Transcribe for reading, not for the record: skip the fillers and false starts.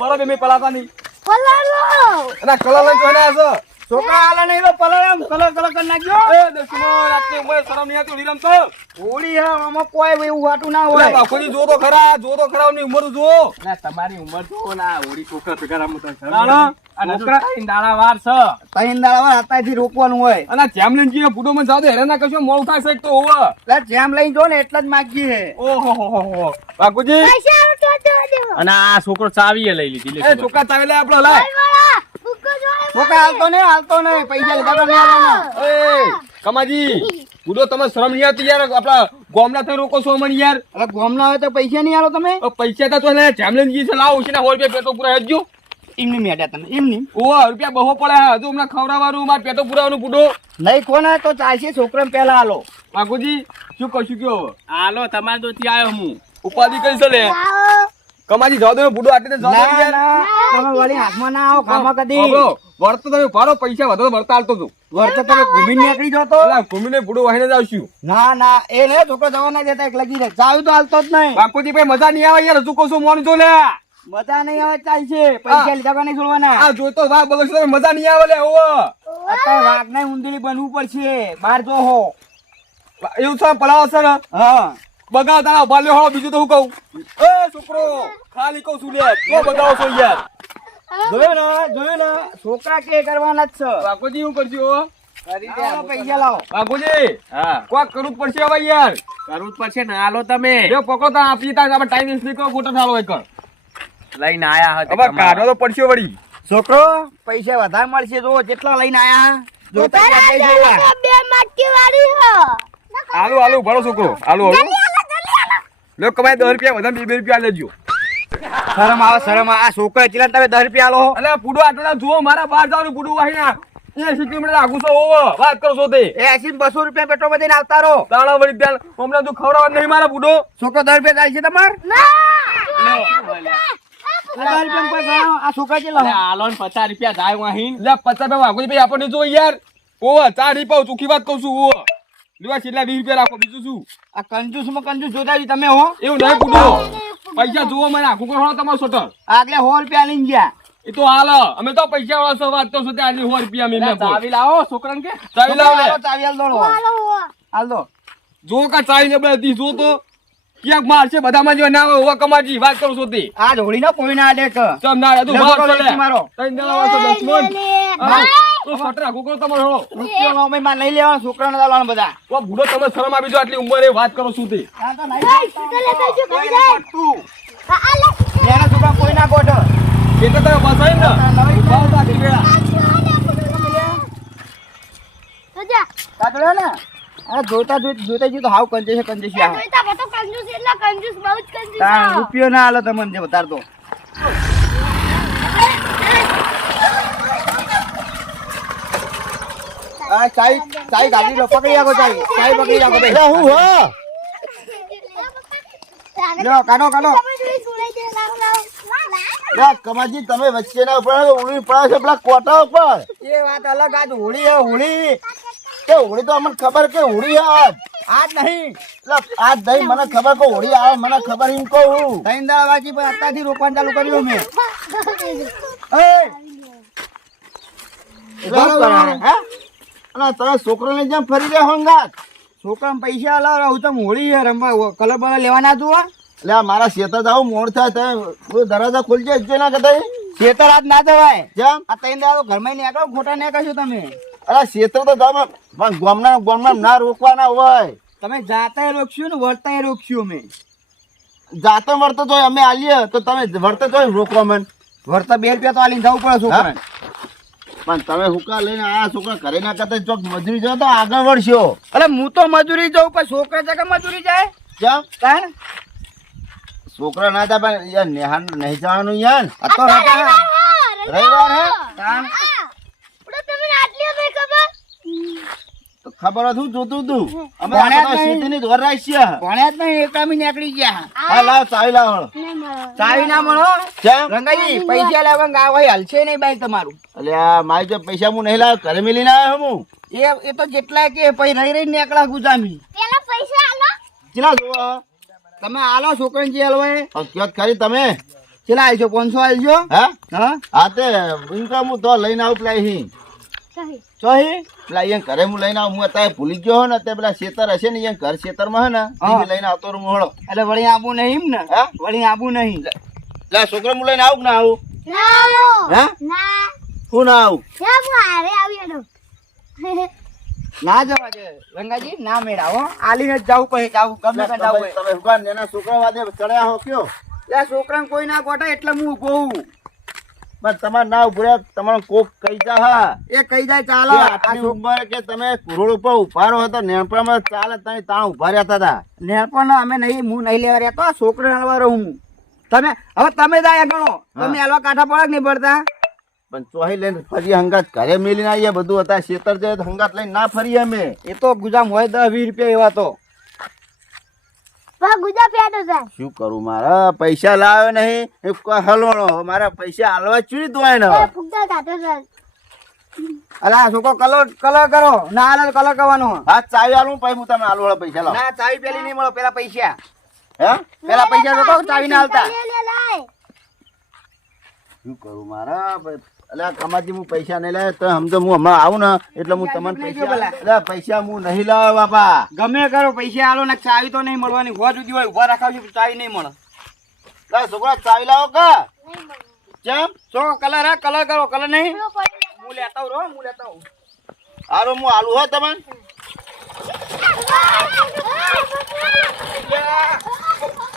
ભરો બે પલાતા નહીં પલાળો અને કલર લઈને જોઈને આવ્યા છોકરા આલા નહીં તો પલાળ આમ કલર કરી નાખ્યો. છો એ દુશ્મન આટલી ઉંમર શરમ નહીં આવતી લીરમ તો હોળી હે આમાં કોઈ એવું વાટું ના ઓય હોય. બાપુજી જો તો ખરા ની ઉંમર જો ના તમારી ઉંમર તો ના હોળી છોકરા ભેગા રમતો તાણા અને છોકરા- છોકરા દાડા વાર છે તઈન દાડા અત્યારથી રોકવાનું હોય. અને જેમલીન જી ફૂટો માં જાવ તો હેરાન ના કશો મોડું થાય છે તો હોવે એટલે જેમ લઈને જો ને એટલા જ માગીએ. ઓહો હો હો બાપુજી પૈસા આવતો દો અને આ છોકરો ચાવીએ લઈ લીધી એ ચોકા ચાવી લે આપણો લાય વાળા ભૂકો જોડે છોકરા હાલતો નહીં પૈસા લીધા વગર નહીં આવવાના. એ કમાજી બુડો તમે શરમ નહીં આવતી યાર આપડા ગોમના થઈ રોકો છો મને યાર એટલે ગોમના હોય તો પૈસા નહીં આલો તમે. પૈસા તો ને જેમલીન જી છે લાવો છે ને 100 રૂપિયા પેટો પૂરા હેજો એમની મેડ્યા તમે એમની ઓહો રૂપિયા બહુ પડે હજુ હમણાં ખવડાવવાનું મારે પેટો પુરાવાનું બુડો નહીં કોને તો ચાલશે છોકરાને પહેલા આલો. બાપુજી શું કશું કયો હાલો તમારે તો ત્યાં આવ્યો હું ઉપાધિ કઈ છે લે આવો કમાજી જાવ દે બુડો આટલે જાવ દે ના યાર ના તમે વળી હાથમાં ના આવો ખામાં કદી. બાબરો, વર્ત તમે ભારો પૈસા વધો વર્તા આલતો છું વર્ષે તમે ઘૂમીને નીકળી જાઓ તો. અલા ઘૂમીને બુડો વાહીને જ આવશું ના ના એ ને છોકરો જવા ના દેતા એક લગી રહે. ચાવી તો હાલતો જ નહીં. બાપુજી ભાઈ મજા નહીં આવે યાર હજુ કહું છું મોન જો લે મજા નહીં આવે ચાલશે પૈસા લીધા વગર નહીં છોડવાના. આ જોઈતો વાઘ બગડશે તમે મજા નહીં આવે લે ઓવો અત્યારે વાઘ ને ઉંદરી બનવું પડશે બહાર જો હો. એવું છે પલાવ છે ને હા બગાવ તારા ભાલ્યો હો બીજું તો હું કહું એ છોકરો ખાલી કહું છું લે તો બગાવો છો યાર જોયું ને છોકરા કે કરવાના જ છે. બાપુજી હું કરજો આવો પૈસા લાવો. બાપુજી હા કોક કરવું જ પડશે હવે યાર કરવું જ પડશે ને હાલો તમે એ પકો તા આપી તા આપણે ટાઈમ વેસ્ટ નહીં કરો ખોટો થાળો એક લઈને આયા હતા હવે કાઢો તો પડશે વળી છોકરો પૈસા વધારે મળશે જો જેટલા લઈને આયા જોતા તારા ક્યાં જઈ જોવા. બે માટકી વાળી હો આલુ આલુ ભરો છોકરો આલુ આલુ લો કમાય 10 રૂપિયા વધારે 2 રૂપિયા લેજો શરમ આવે આ છોકરા ચીલા તમે 10 રૂપિયા આલો. અલે પૂડો આટલા જુઓ મારા બહાર જવાનું પૂડું વાહીના એ સિટીમાં આગુ છો ઓવો વાત કરો છો તે એ 80 200 રૂપિયા પેટ્રોલ માં આવતા રહો. દાણા વળી ત્યાં હમણાં તું ખવડાવવા નહીં મારા પૂડો છોકરો 10 રૂપિયા ચાલશે તમાર. ના 10 રૂપિયા કોઈ ગણો. આ છોકરા ચીલા અરે હાલો ને 50 રૂપિયા જાય વાહીન લે 50 રૂપિયા વાગો ભાઈ આપણને જો યાર ઓવો 4 નહીં પાઉં ચોખ્ખી વાત કહું છું ઓવો લેવા છેલ્લા 20 રૂપિયા રાખો બીજું શું આ કંજૂસ માં કંજૂસ જોતા જ તમે હો. એવું નહીં પૂડો પૈસા જુઓ મને આખું કરો તમારો શોટર આગલે 100 રૂપિયા લઈને ગયા. એ તો હાલ અમે તો પૈસા વાળા છો વાત તો સુધી આજે 100 રૂપિયા મેં ચાવી લાવો છોકરાને કે ચાવી લાવ લે ચાવી હાલ દોડો. હાલ દો. જો કા ચાવી ને બધી જો તો ક્યાંક મારશે બધામાં જો ના હોય કમાજી વાત કરો છો તે આ ઢોળી ના કોઈ ના દેખ. ચમ ના તું લે, માર પકડો, ચલે મારો. તઈ દેવા વાળો દસમન માર. તો શોટર આખું કરો તમારો રૂપિયો નો માં લઈ લેવાનો છોકરાને દાલવાનો બધા. ઓ બુડો તમે શરમ આવી જો આટલી ઉંમરે વાત કરો છો તે આ તો નહીં. કોઈ ના ગોઠતું. આ લેના છોકરા કોઈ ના ગોઠ. એટલે તમે બસાઈ ને ઉભાવ તો આટલી વેળા જા કાતડ્યો ને આ જોતા જોઈ તો હાવ કંજે છે આ. જોઈતા બતો કંજૂસ એટલે કંજૂસ બહુ જ કંજૂસ તાણ રૂપિયો ના આલો તમને જે બતાર તો. આ ચાઈ ગાડી લો પકડી રાખો ચાઈ પકડી રાખો બે. હું હો લ્યો કાનો કમાજી તમે વચ્ચે ના ઉપર ઉડી પડે છે પેલા કોટા ઉપર એ વાત અલગ આજ હોળી હે હોળી. કે હોળી તો અમને ખબર કે હોળી આજ આજ નહીં એટલે આજ દઈ મને ખબર કે હોળી આવે મને ખબર એમ કહું ત્રણ દાડા બાકી પણ અત્યારથી રોકવાનું ચાલુ કર્યું મેં. એ શું કરવાનું? હે અને તમે છોકરાને જેમ ફરી રહ્યા હોંગાત છોકરાને પૈસા હલાવ હું તો હોળી હે રમવા કલર બલર લેવાના તું એટલે આ મારા શેતર જાવ મોડ થાય તમે દરવાજા ખોલજે જ ના કદાઈ ખેતર આજ ના જવાય. જેમ આ ત્રણ દાડા ઘરમાં નીકળો ખોટા નીકળશો તમે. અરે શેતર તો તમે પણ ગામના ના રોકવાના હોય તમે જાતા રોકશું ને વર્તા રોકશું અમે. જાતો વળતો જોઈ અમે આલીએ તો તમે વળતો જોઈ રોકવા મને વર્તા 2 રૂપિયા તો આલીને જવું પડે છોકરાને. પણ તમે હુકા લઈને આ છોકરા ઘરે ના કરતા ચોક મજૂરી જાવ તો આગળ વળશો અરે હું તો મજૂરી જઉં પણ છોકરા જગા મજૂરી જાય કેમ તાણ છોકરા ના થાય પણ યાર નેહાન નહીં જવાનું યાર આ તો રજા હે. રવિવાર હે તાણ તમને આટલી અમે ખબર તો ખબર હતું જોતું તું અમે ભણ્યા આ જ નહીં. સીધીની દોર રાખીએ ભણ્યા જ નહીં એકામી નીકળી ગયા. હા લાવ ચાવી લાવ નહીં મળો ચાવી ના મળો કેમ રંગાજી પૈસા લેવા ગાવ હોય હલશે નહીં બાઈક તમારું. અલ્યા મારી જો પૈસા હું નહીં લાવ્યો ઘરે મિલીને આવ્યો હું એ તો જેટલા કે પછી રહી રહી નીકળા ગુજામી. પેલા પૈસા આલો ચલા જોવો તમે આલો છોકરાને જે હલવાય હકીકત ખરી તમે કેટલા આલજો 500 આલજો હા હા હા તે ઇન્કમ હું તો લઈને આવું પેલા અહીં સહી ચોહી પેલા અહીંયા ઘરે હું લઈને આવું હું અત્યારે ભૂલી ગયો હો ને તે પેલા ખેતર હશે ને અહીંયા ઘર ખેતરમાં હે ને હા. એ લઈને આવતો રહું મોહળો એટલે વળી આબુ નહીં એમ ને હા? વળી આબુ નહીં લે છોકરો હું લઈને આવું કે ના આવું ના હે ના હું ના આવું ના હું હારે આવી એનો ના જવા દે ગંગાજી ના મેળાવો આલીને જ જાવું પછી જાવું ગમે તે જાવું હોય. તમે હુકાન એના છોકરા વાદે ચડ્યા હો કયો લે છોકરાને કોઈ ના ગોઠે એટલે હું ઉભો હું બસ તમારે ના ઉભું રહે તમારો કોક કહી જા હા એ કહી જાય કે ચાલો આટલી ઉંમર કે તમે રોડ ઉપર ઉભા રહો હતો નેણપણમાં ચાલે તમે ત્યાં ઉભા રહ્યા હતા નેરપણ અમે નહીં હું નહીં લેવા રહ્યા તો છોકરો હાલવા રહું હું તમે હવે તમે જાય ગણો તમે હાલવા કાંઠા પડે કે નહીં પડતા પણ ચોહી લઈને ફરી હંગાત ઘરે મેલીને આવીએ બધું હતા ખેતર જાય તો હંગાત લઈને ના ફરીએ અમે એ તો ગુજામ હોય 10-20 રૂપિયા એવા તો બા ગુજા પેટો છે શું કરું મારા પૈસા લાવ્યો નહીં એ કોઈ હલવાણો મારા પૈસા હાલવા ચૂડી દોય ને એ ફુગ્ગા કાઢો છે અલા છોકરો કલર કરો ના હાલ કલર કરવાનો હા ચાવી આલું પછી હું તમને આલુ વાળા પૈસા લાવ ના ચાવી પેલી નહીં મળો પેલા પૈસા હે પેલા પૈસા તો કહું ચાવી ના હાલતા લે લે લાય શું કરું મારા અલ્યા કમાતી હું પૈસા નહીં લાવે તો સમજો હું હમણાં આવું ને એટલે હું તમને નહીં પૈસા પેલા. અલ્યા પૈસા હું નહીં લાવે બાપા ગમે કરો પૈસા આલો ને ચાવી તો નહીં મળવાની હોવા સુધી હોય ઉભા રાખાવજો ચાવી નહીં મળે લા છોકરા ચાવી લાવો કા નહીં મળે કેમ છોકરો કલર હા કલર કરો કલર નહીં પેલો પડી હું લેતા આવું હું લેતા આવું હારો હું આલુ હો તમને જાય.